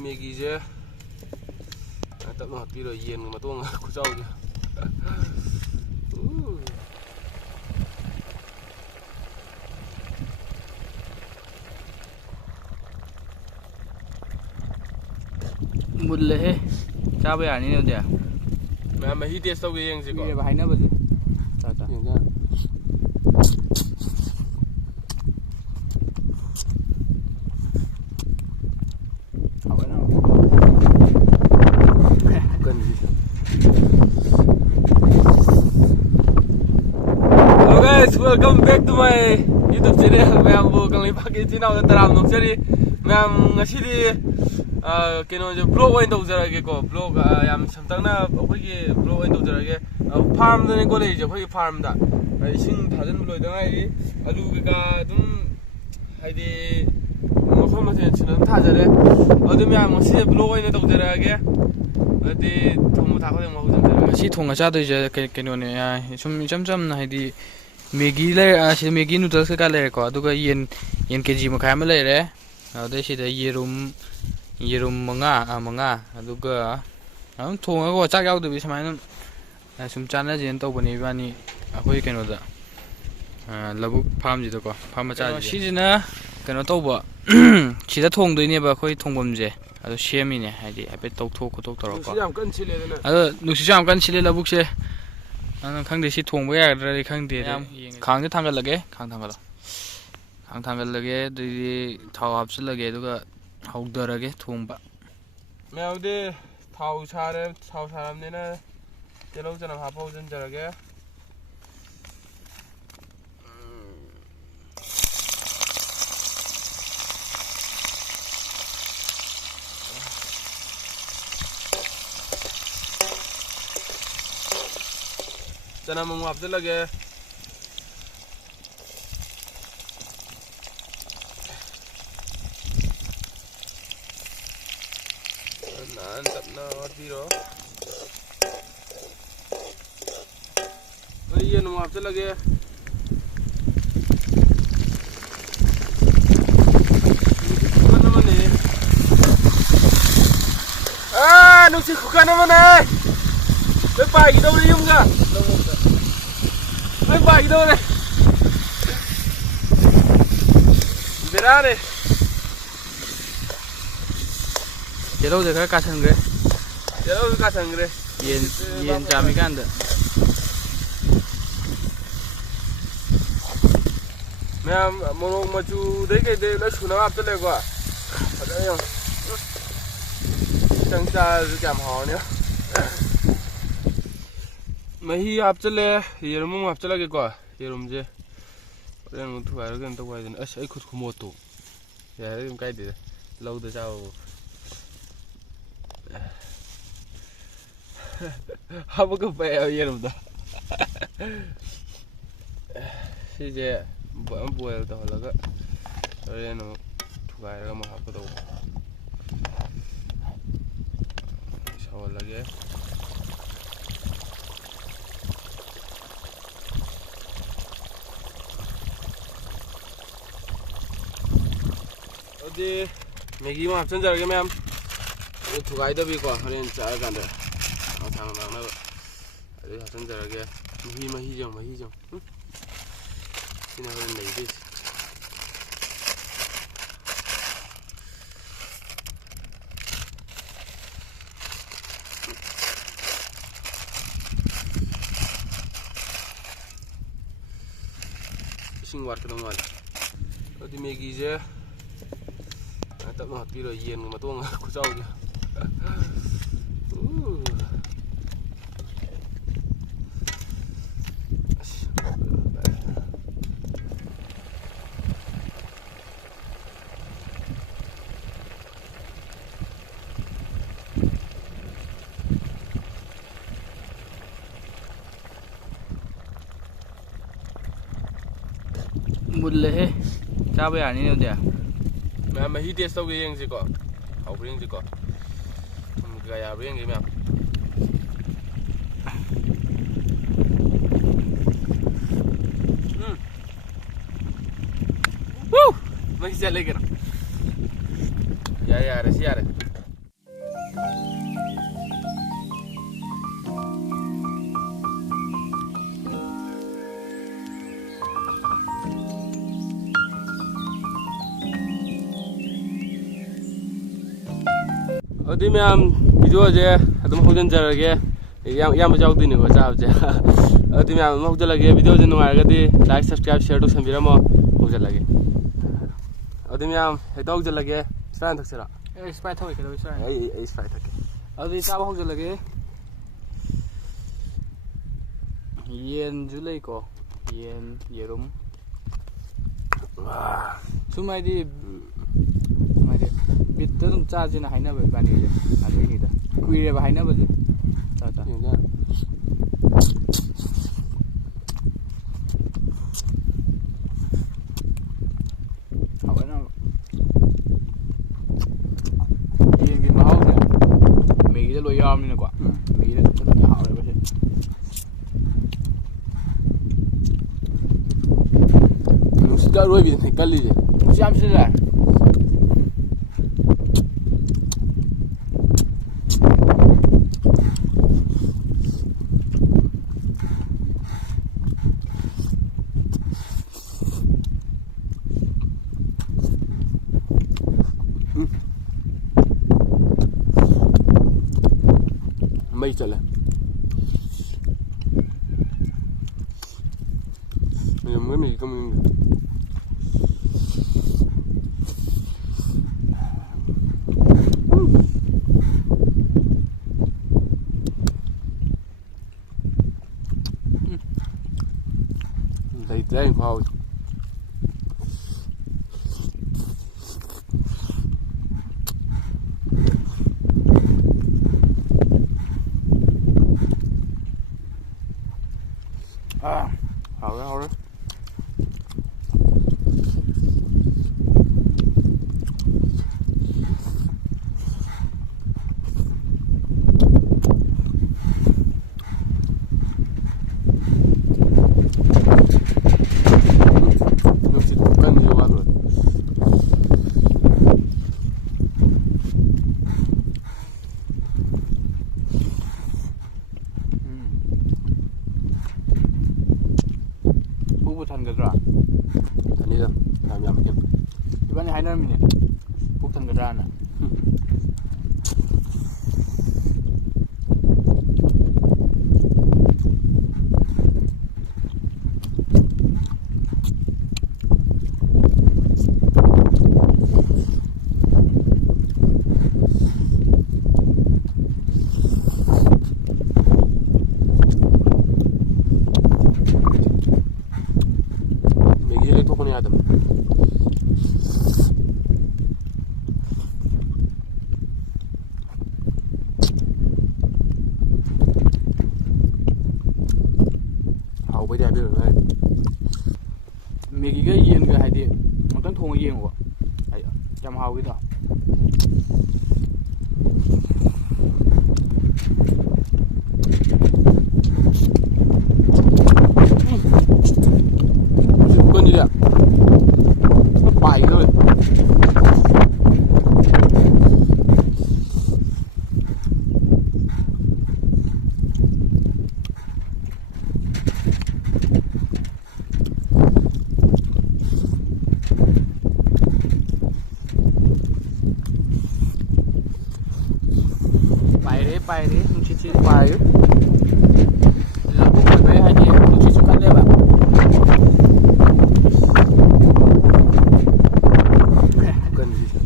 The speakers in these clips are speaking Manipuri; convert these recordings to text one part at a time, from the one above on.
Maggi tập nó tí rồi yên mà tuông của rau kìa. Một lệ sao bây giờ như thế nào? Mà hít test sau cái gì có? Bài nữa gì? Chào chào. Cần gì? Hello guys, welcome back to my YouTube channel. Ma'am bu kang lipa ke chinaw na taram nong seri. Ma'am ngasi di keno jo vlog oin tau jara ke ko vlog yam samtang na akhoi ki vlog oin tau jara ke farm da ne ko le jo khoi farm da sing thajan loi da ngai alu ke ka dum haidi mafam ma se china thajare adum ya mo se vlog oin tau jara ke adi thong ta ko le mo jam jara Si thong cha doi je keno ne sum cham na haidi Maggi le si Maggi noodles ka le ko aduga yen kg ma khai ma le re adai si da yerum manga aduga thong ga chak yaw du samai sum chana jen tau bani bani akhoi keno da labuk farm ji da ko farm cha ji si jina keno tau ba si da thong doi ne ba khoi thongbam je ado shemi ne haidi ape tau thok ko tok tor ko yam kan chile na ado nusi jam kan chile labuk se anh khang de si thong ba ya ra khang de khang de thangal lage khang thangal lage de thau hap se lage duga haudarage thongba मैंने थाउ सारे ने ना चलो जना हापा उजन जरा गया जना मंगू आप तो लगे Mantap na tiro. Ayan mo apsa lagi. Kukan naman eh. Nung si kukan naman eh. May pagi daw na yung ka. May pagi daw na. Berane. Chelo de ka sangre Chelo ka sangre yen jami kanda मैं मोनो मचू देखे दे ना सुना आप तो लेगा अरे यार चंचा क्या माहौल है मैं ही आप चले ये रूम आप चला के क्या ये रूम जे अरे मैं तो वायरल करने तो वायरल ऐसे ही खुद को मोटो यार ये क्या दे लोग तो जाओ अब को पे ये रूम दा सीजे boil to laga reno thugai ra ma hap do saw lage odi Maggi ma hap chan jar ge ma'am thugai da bi ko ren cha ga da thang na adi hap chan jar ge mahi jong Sina ko na ibis. Sing war ka dong wala. Odi Maggi je. Tap no ti ro yen ma tuang ku sau kìa. một lệ sao bây giờ như thế nào? Mà hít test sau cái gì có, hậu riêng gì có, gà riêng gì mẹ. Mấy xe lên kìa. Ya, ya, ꯑꯗꯨꯗꯤ ꯃꯌꯥꯝ ꯚꯤꯗꯤꯑꯣꯁꯦ ꯑꯗꯨꯝ ꯍꯧꯖꯤꯟꯖꯔꯒꯦ ꯌꯥꯝꯕ ꯌꯥꯎꯗꯣꯏꯅꯤꯀꯣ ꯆꯥꯕꯁꯦ ꯑꯗꯨꯗꯤ ꯃꯌꯥꯝ ꯑꯗꯨꯝ ꯍꯧꯖꯤꯜꯂꯒꯦ ꯚꯤꯗꯤꯑꯣꯁꯦ ꯅꯨꯡꯉꯥꯏꯔꯒꯗꯤ ꯂꯥꯏꯛ ꯁꯕꯁꯀ꯭ꯔꯥꯏꯕ ꯁꯤꯌꯔ ꯇꯧꯁꯟꯕꯤꯔꯝꯃꯣ ꯍꯧꯖꯤꯜꯂꯒꯦ ꯑꯗꯨꯗꯤ ꯃꯌꯥꯝ ꯍꯦꯛꯇ ꯍꯧꯖꯤꯜꯂꯒꯦ ꯁ꯭ꯄꯔꯥꯏꯠ ꯊꯛꯁꯤꯔꯣ ꯁ꯭ꯄꯔꯥꯏꯠ ꯊꯛꯑꯣꯏ ꯀꯩꯗꯧꯕꯩ ꯁ꯭ꯄꯔꯥꯏꯠ ꯑꯩ ꯁ꯭ꯄꯔꯥꯏꯠ ꯊꯛꯀꯦ ꯑꯗꯨꯗꯤ ꯆꯥꯕ ꯍꯧꯖꯤꯜꯂꯒꯦ ꯌꯦꯟꯁꯨ ꯂꯩꯀꯣ ꯌꯦꯟ ꯌꯦꯔꯨꯝ ꯁꯨꯝ ꯍꯥꯏꯗꯤ ꯕꯤꯠꯇ ꯑꯗꯨꯝ ꯆꯥꯁꯦꯅ ꯍꯥꯏꯅꯕ ꯏꯕꯥꯅꯤꯁꯦ ꯑꯗꯨꯒꯤꯅꯤꯗ ꯀꯨꯏꯔꯦꯕ ꯍꯥꯏꯅꯕꯁꯦ ꯆꯥ ꯌꯦꯟꯒꯤ ꯃꯍꯥꯎꯁꯦ ꯃꯦꯒꯤꯗ ꯂꯣꯏ ꯌꯥꯎꯔꯕꯅꯤꯅꯀꯣ ꯃꯦꯒꯤꯗ ꯐꯖꯅ ꯍꯥꯎꯋꯦꯕ ꯁꯤ ꯅꯨꯡꯁꯤꯠꯀ ꯑꯔꯣꯏꯕꯤꯗꯅꯦ ꯀꯜꯂꯤꯁꯦ ꯅꯨꯡꯁꯤꯠ ꯌꯥꯝ ꯁꯤꯠꯂꯦ mây trở lại mình mới mình không lấy trái phao hảo đấy nó chỉ cân nhiều quá rồi ꯊꯟꯒꯗ꯭ꯔꯥ ꯊꯟꯅꯤꯗ ꯌꯥꯝ 이번에 하이남이네 꼭 ꯊꯟꯒꯗ꯭ꯔꯥꯅ 메기가 이해가 하이디 어떤 통을 이해한 거 좀 하고기도 con gì ạ bảy rồi bài đấy không chỉ bài là cũng phải với hai chị không chỉ cắt lên bạn cần gì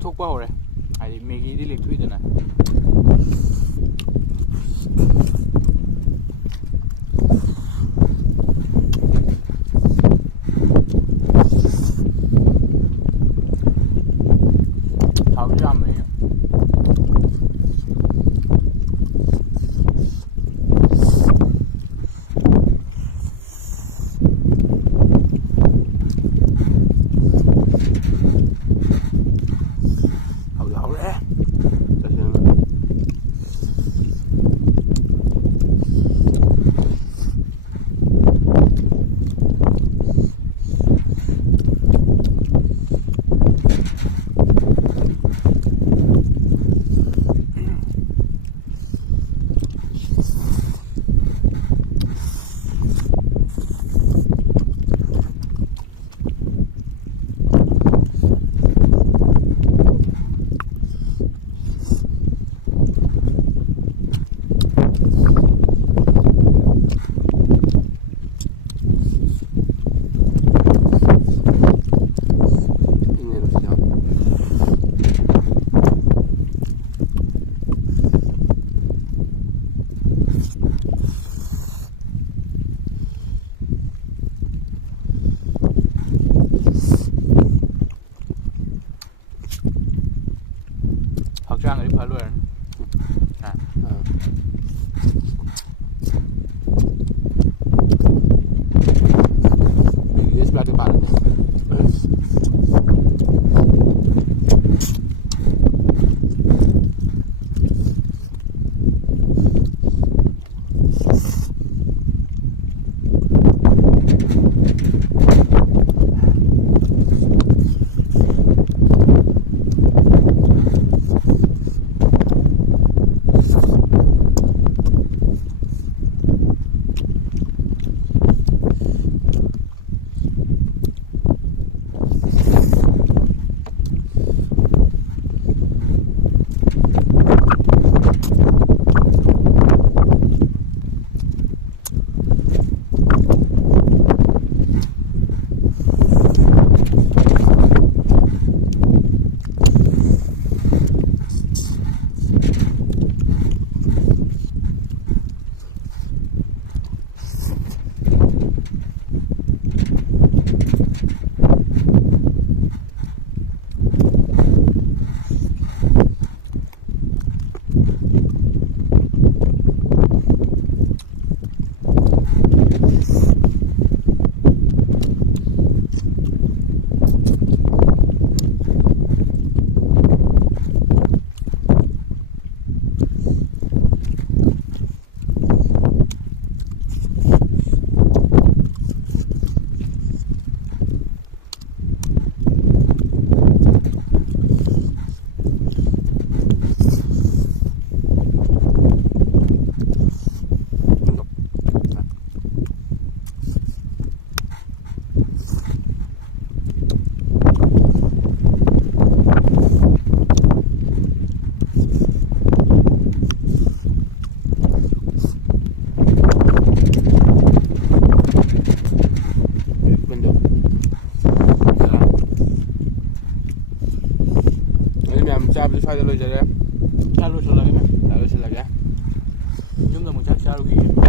thúc vào rồi hay Maggi đi liệt thủy rồi này tháo răm này 학장 어디 팔로야? 아. 이게 스프라드 반. चाबी फायदा लो जरा चालू चला गया चालू चला गया जुम तो मुझे चालू की